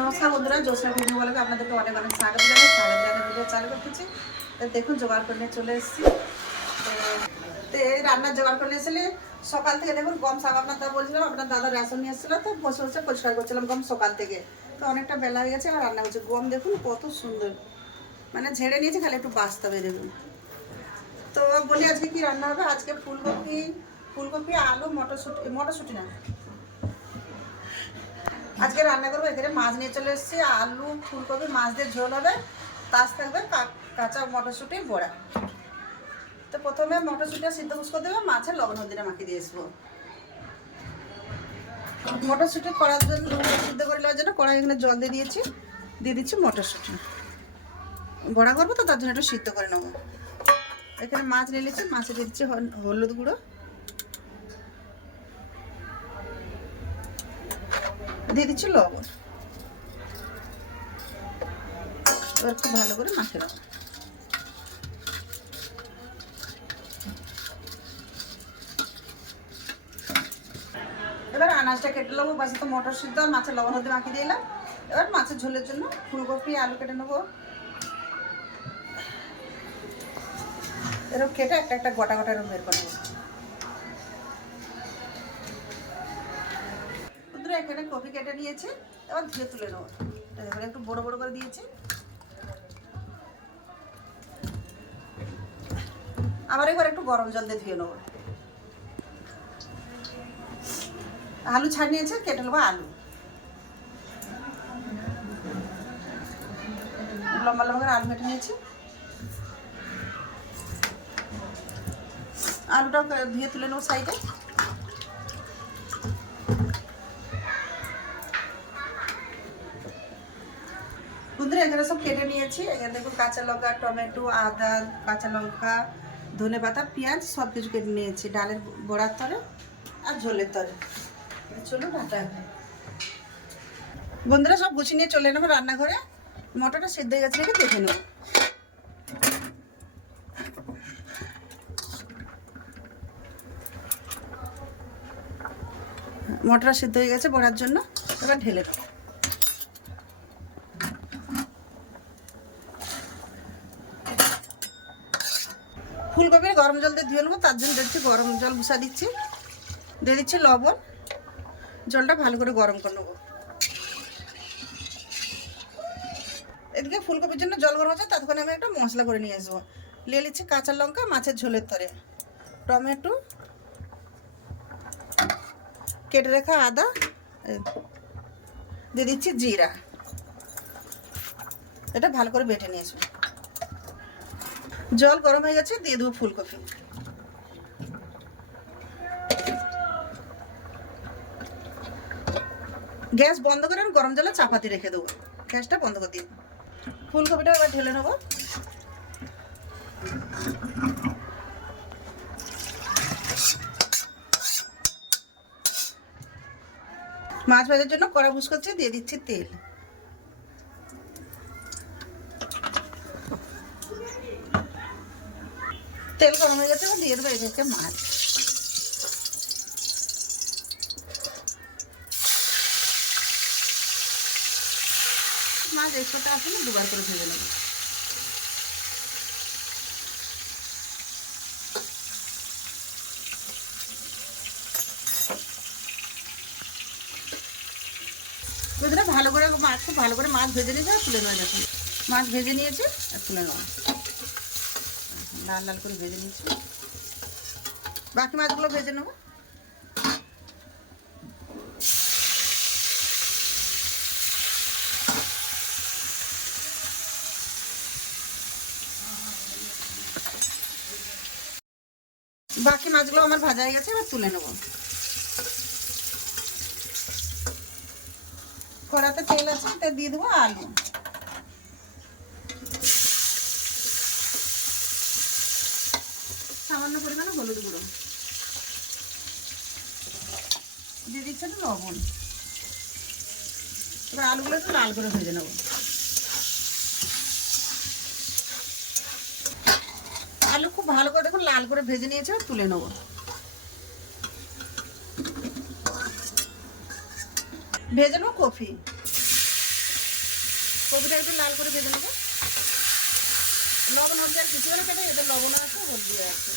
নমস্কার বন্ধুরা, জোসনা ভিডিও বলে আপনাদেরকে অনেক অনেক স্বাগত জানাই। স্বাগত জানাই ভিডিও চালু করতেছি দেখুন, জোগাড় করে চলে এসেছি। তো এই রান্নার জোগাড় করে এসেছিলি সকাল থেকে দেখুন, গম শাক আপনার দাদা বলছিলাম আপনার দাদা রেশন নিয়ে এসেছিল, তো বসে বসে পরিষ্কার করছিলাম গম সকাল থেকে। তো অনেকটা বেলা হয়ে গেছে আর রান্না করছি। গম দেখুন, কত সুন্দর। মানে ঝেড়ে নিয়েছি, খালি একটু বাঁচতে হবে, দেখুন। তো বলি, আজকে কি রান্না হবে? আজকে ফুলকপি ফুলকপি, আলু, মটরশুঁটি মটরশুঁটি না। আজকে রান্না করব, এখানে মাছ নিয়ে চলে এসেছি। আলু, ফুলকপি, মাছ দিয়ে ঝোল হবে। তাস থাকবে কাঁচা মটরশুঁটি, বড়া। তো প্রথমে মটরশুঁটিটা সিদ্ধ করে দেবে, মাছের লবণ হলদিটা মাখিয়ে দিয়ে আসব মটরশুঁটি করার জন্য, সিদ্ধ করে নেওয়ার জন্য কড়াই এখানে জল দিয়ে দিয়েছি। দিয়ে দিচ্ছি মটরশুঁটি। বড়া করব তো, তার জন্য একটু সিদ্ধ করে নেব। এখানে মাছ নিয়ে নিচ্ছি, মাছে দিয়ে দিচ্ছি হল- হলুদ গুঁড়ো। দিয়ে দিচ্ছি লবণ। এবার খুব ভালো করে মাখিয়ে দেবো এবার আনাজটা কেটে নেব, বাসে তো মটর সিদ্ধ, আর মাছের লবণ হতে মাখিয়ে দিলাম এবার মাছের ঝোলের জন্য ফুলকপি, আলু কেটে নেব। এরকম কেটে একটা একটা গোটা গোটা এরকম বের করে নেব। বন্ধুরা এখানে কপি কেটে নিয়েছে, এবার ধুয়ে তুলে নেব। এবার একটু বড় বড় করে দিয়েছে। আবার এবার একটু গরম জল দিয়ে ধুয়ে নেব। আলু ছাড় নিয়েছে, কেটে নেব আলু। লম্বা লম্বা করে আলু কেটে নিয়েছি। আলুটা ধুয়ে তুলে নেব সাইডে। বন্ধুরা এখানে সব কেটে নিয়েছি। এখানে দেখুন কাঁচা লঙ্কা, টমেটো, আদা, কাঁচা লঙ্কা, ধনে পাতা, পেঁয়াজ সব কিছু কেটে নিয়েছি। ডালের বড়ার তরে আর ঝোলের তরে। চলুন টাটা বন্ধুরা সব গুছিয়ে নিয়ে চলে নেব রান্নাঘরে। মটরটা সিদ্ধ হয়ে গেছে দেখে নেব। মটর সিদ্ধ হয়ে গেছে, বড়ার জন্য। এবার ঢেলে দেবো। ফুলকপির গরম জল দিয়ে ধুয়ে নেব, তার জন্য দিচ্ছি গরম জল, বসা দিচ্ছি। দিয়ে দিচ্ছি লবণ। জলটা ভালো করে গরম করে নেব। এদিকে ফুলকপির জন্য জল গরম হচ্ছে ততক্ষণে আমি একটা মশলা করে নিয়ে আসব। নিয়ে নিচ্ছি কাঁচা লঙ্কা, মাছের ঝোলের তরে। টমেটো, কেটে রাখা আদা দিয়ে দিচ্ছি জিরা। এটা ভালো করে বেটে নিয়ে আসব। জল গরম হয়ে গেছে, দিয়ে দেবো ফুলকপি। গ্যাস বন্ধ করে আমি গরম জলে চাপাতি রেখে দেবো। গ্যাসটা বন্ধ করে দিই ফুলকপিটা এবার ঢেলে নেব। মাছ ভাজার জন্য কড়া বুস করছে, দিয়ে দিচ্ছি তেল। তেল গরম হয়ে গেছে দিয়ে দেবো এদিকে মাছ। মাছ একশোটা আসলে দুবার করে ভেজে নেব। ভালো করে মাছ, খুব ভালো করে মাছ ভেজে নিয়েছে আর তুলে নেওয়া দেখুন মাছ ভেজে নিয়েছে, আর তুলে নেওয়া। লাল লাল করে ভেজে নিচ্ছি। বাকি মাছগুলো ভেজে নেব। বাকি মাছগুলো আমার ভাজা হয়ে গেছে, এবার তুলে নেব। কড়াতে তেল আছে তা দিয়ে দেবো আলু। সামান্য পরিমাণে হলুদ গুঁড়ো। দিয়ে দিচ্ছে একটু লবণ। এবার আলুগুলো একটু লাল করে ভেজে নেব। আলু খুব ভালো করে দেখুন লাল করে ভেজে নিয়েছে তুলে নেব। ভেজে নেব কফি। কপিটা একটু লাল করে ভেজে নেব। লবণ হলদি আর কিছু করে কেটে এতে লবণ আছে হলদি আছে।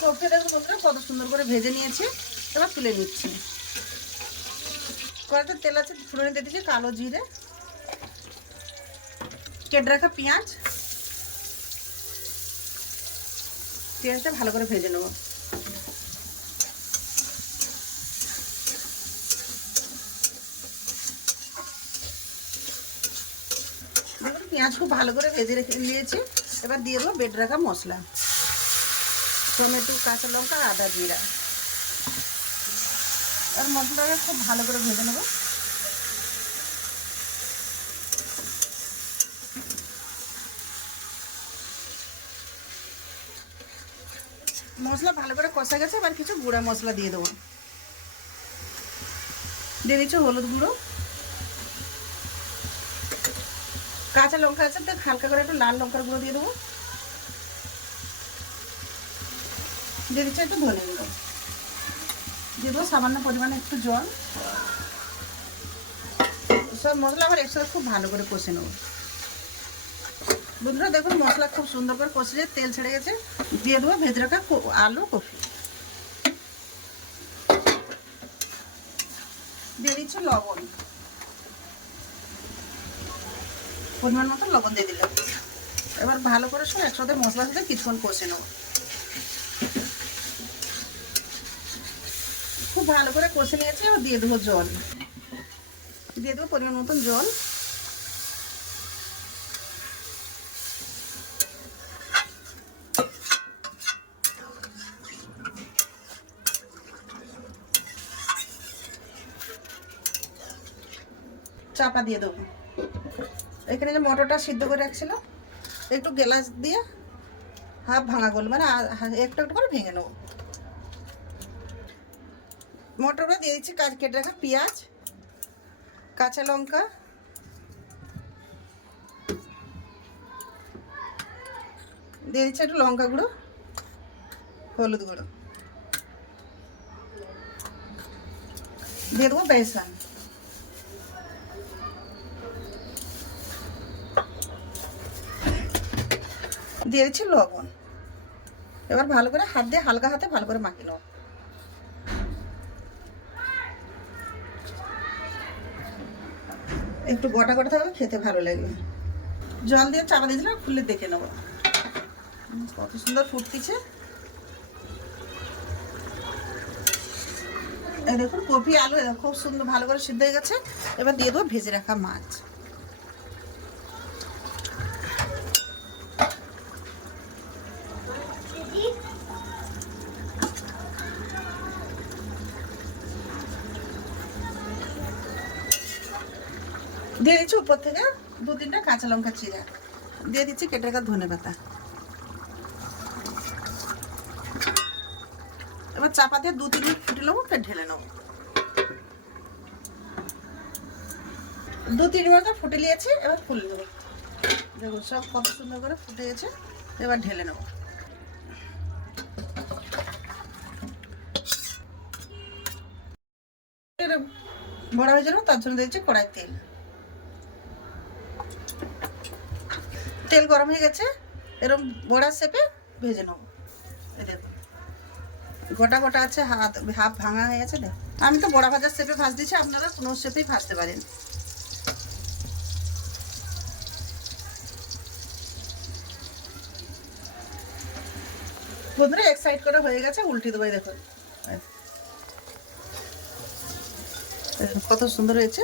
কপিটা দেখো বন্ধুরা কত সুন্দর করে ভেজে নিয়েছি, এবার তুলে নিচ্ছি। কড়াতে তেল আছে ফুটনে দিয়ে দিচ্ছি কালো জিরে, কেটে রাখা পেঁয়াজ। পেঁয়াজটা ভালো করে ভেজে নেব। পেঁয়াজ খুব ভালো করে ভেজে রেখে নিয়েছি। এবার দিয়ে দেবো বেড রাখা মশলা। টমেটো, কাঁচা লঙ্কা আদা জিরা। আর মশলাটা খুব ভালো করে ভেজে নেব। মশলা ভালো করে কষা গেছে, এবার কিছু গুঁড়া মশলা দিয়ে দেবো। দিয়ে দিচ্ছি হলুদ গুঁড়ো। কাঁচা লঙ্কা আছে তো হালকা করে একটু লাল লঙ্কার গুঁড়ো দিয়ে দেবো। দিয়ে দিচ্ছি একটু ধনে দিয়ে দেবো সামান্য পরিমাণে একটু জল। সব মশলা আবার একসাথে খুব ভালো করে কষে নেব। বন্ধুরা, দেখুন মশলা খুব সুন্দর করে কষে তেল ছেড়ে গেছে। দিয়ে দেবো ভেজে রাখা আলু কফি দিয়ে দিচ্ছি লবণ। পরিমাণ মতো লবণ দিয়ে দিলাম। এবার ভালো করে সব একসাথে মশলার সাথে কিছুক্ষণ কষে নেব। খুব ভালো করে কষে নিয়েছি এবার দিয়ে দেবো জল। দিয়ে দেবো পরিমাণ মতন জল। চাপা দিয়ে দেবো। এখানে যে মটরটা সিদ্ধ করে রাখছিল একটু গ্লাস দিয়ে হাফ ভাঙা করল মানে একটু একটু করে ভেঙে নেব। মটরটা দিয়ে দিচ্ছি কাজ কেটে রাখা পেঁয়াজ, কাঁচা লঙ্কা। দিয়ে দিচ্ছি একটু লঙ্কা গুঁড়ো, হলুদ গুঁড়ো। দিয়ে দেবো বেসন। দিয়ে দিচ্ছি লবণ। এবার ভালো করে হাত দিয়ে হালকা হাতে ভালো করে মাখিয়ে নেব। একটু গোটা গোটা থাকবে, খেতে ভালো লাগবে। জল দিয়ে চাপা দিয়েছিলাম, খুলে দেখে নেব। কত সুন্দর ফুটতিছে। দেখুন, কপি আলু, খুব সুন্দর, ভালো করে সিদ্ধ হয়ে গেছে। এবার দিয়ে দেবো ভেজে রাখা মাছ। দিয়ে দিচ্ছি উপর থেকে দু তিনটা কাঁচা লঙ্কা চিরা দিয়ে দিচ্ছি কেটে রাখা ধনে পাতা। এবার চাপা দিয়ে দু তিন মিনিট ফুটে নেব, ফের ঢেলে নেব। দু তিন মিনিট ফুটে নিয়েছি, এবার ফুলে দেবো দেখুন সব কত সুন্দর করে ফুটে গেছে, এবার ঢেলে নেব। বড়া হয়ে যাবে তার জন্য দিয়েছি কড়াই তেল। তেল গরম হয়ে গেছে এরকম বড়া শেপে ভেজে নেব। দেখুন গোটা গোটা আছে, হাত, হাফ ভাঙা হয়ে গেছে, দেখ। আমি তো বড়া ভাজার শেপে ভাজ দিচ্ছি আপনারা কোনো শেপেই ভাজতে পারেন বন্ধুরা, এক সাইড করে হয়ে গেছে, উল্টে দেবো দেখুন কত সুন্দর হয়েছে।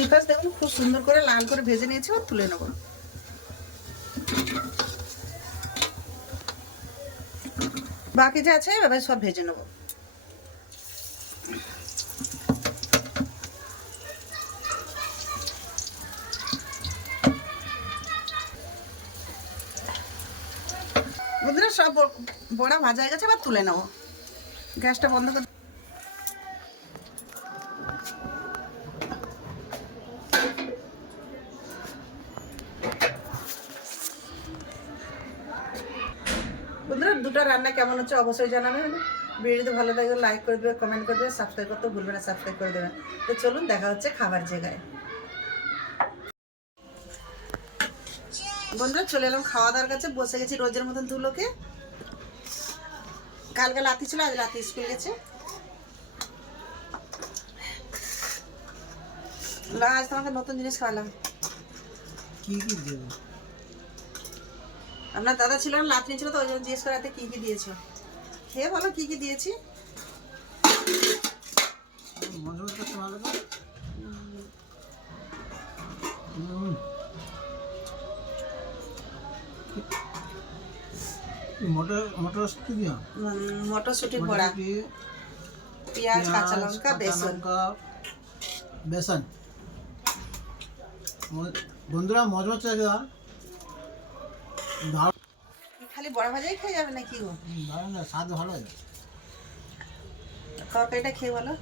দুই পাশ দেখুন, খুব সুন্দর করে লাল করে ভেজে নিয়েছি আর তুলে নেব। বাকি যা আছে, এবার সব ভেজে নেব। সব বড়া ভাজা হয়ে গেছে, এবার তুলে নেব। গ্যাসটা বন্ধ করে দুটো রান্না কেমন হচ্ছে অবশ্যই জানাবেন ভিডিও যদি ভালো লাগে লাইক করে দেবে কমেন্ট করে দেবে সাবস্ক্রাইব করতে ভুলবেন না সাবস্ক্রাইব করে দেবেন তো চলুন দেখা হচ্ছে খাবার জায়গায়। বন্ধুরা, চলে এলাম খাওয়া দাওয়ার কাছে। বসে গেছি রোজের মতন ধুলোকে। কালকে লাতি ছিল, আজ লাতি স্কুল গেছে। আজ তোমাকে নতুন জিনিস খাওয়ালাম। কি কি দেবো? আপনার দাদা ছিল না লাতনি ছিল তো ওই জন্য জিজ্ঞেস করাতে কি কি দিয়েছ। খেয়ে বলো কি কি দিয়েছি। মটরশুঁটি পেঁয়াজ কাঁচা লঙ্কা বেসন। বেসন। বন্ধুরা মজা দারুণ খালি বড় ভাজাই খেয়ে যাবে না কি গো দারুণ না, স্বাদ ভালো আছে তরকারিটা খেয়ে বলো।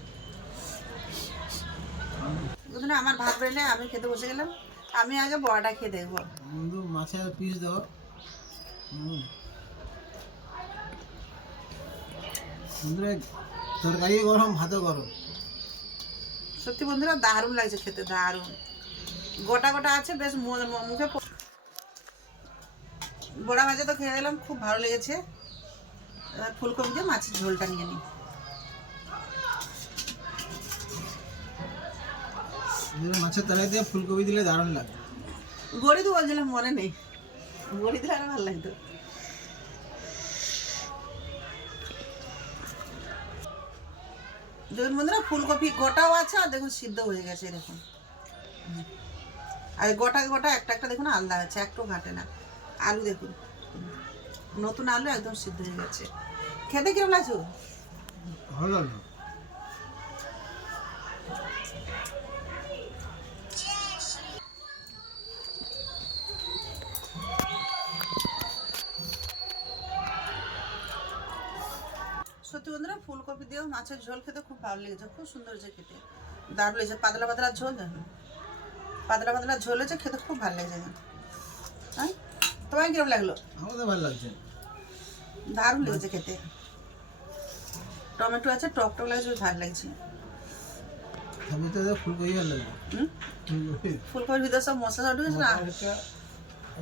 বুঝলে আমার ভাত বেড়ে আমি খেতে বসে গেলাম। আমি আগে বড়াটা খেয়ে দেখব। বন্ধু মাছের পিস দাও। বন্ধুরা তরকারি গরম ভাতও গরম। সত্যি বন্ধুরা দারুণ লাগছে খেতে দারুণ। গোটা গোটা আছে বেশ মুখে বড়া ভাজা তো খেয়ে গেলাম খুব ভালো লেগেছে। এবার ফুলকপি দিয়ে মাছের ঝোলটা নিয়ে নিই। মাছের তলায় দিয়ে ফুলকপি দিলে দারুণ লাগে। গড়ি তো বলছিলাম মনে নেই। গড়ি দিলে আরও ভালো লাগতো। দেখুন বন্ধুরা ফুলকপি গোটাও আছে আর দেখুন সিদ্ধ হয়ে গেছে এরকম আর গোটা গোটা একটা একটা দেখুন আলাদা আছে একটু ঘাটে না। আলু দেখুন। নতুন আলু একদম সিদ্ধ হয়ে গেছে। খেতে কিরম লাগছে ভালো লাগল। সত্যি বন্ধুরা ফুলকপি দিয়েও মাছের ঝোল খেতে খুব ভালো লেগেছে খুব সুন্দর হয়েছে খেতে। দারুণ লেগেছে পাতলা পাতলা ঝোল পাতলা পাতলা ঝোল হয়েছে খেতে খুব ভালো লেগেছে। হ্যাঁ? তোমার কিরম লাগল? আমাদের ভালো লাগছে। দারুণ লেগেছে খেতে। টমেটো আছে টক টক লাগছে ভালো লাগছে। তো ফুলকপি ভালো ফুলকপির ভিতরে সব মশলা ঢুকেছে না?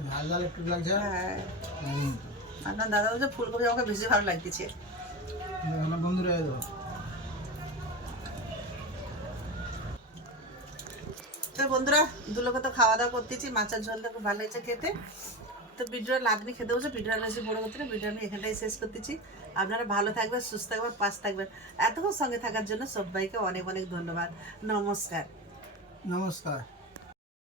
ঝাল ঝাল একটু লাগছে। হ্যাঁ। আপনার দাদা বলছে ফুলকপি আমাকে বেশি ভালো লাগতেছে। বন্ধুরা তো বন্ধুরা দুলোকে তো খাওয়া দাওয়া করতেছি মাছের ঝোলটা খুব ভালো হয়েছে খেতে। তো ভিডিওর লাদনি খেতে বসে, ভিডিওর বেশি বড় করতে না ভিডিও আমি এখানটাই শেষ করতেছি। আপনারা ভালো থাকবেন, সুস্থ থাকবেন, পাশ থাকবেন। এতক্ষণ সঙ্গে থাকার জন্য সবাইকে অনেক অনেক ধন্যবাদ। নমস্কার। নমস্কার।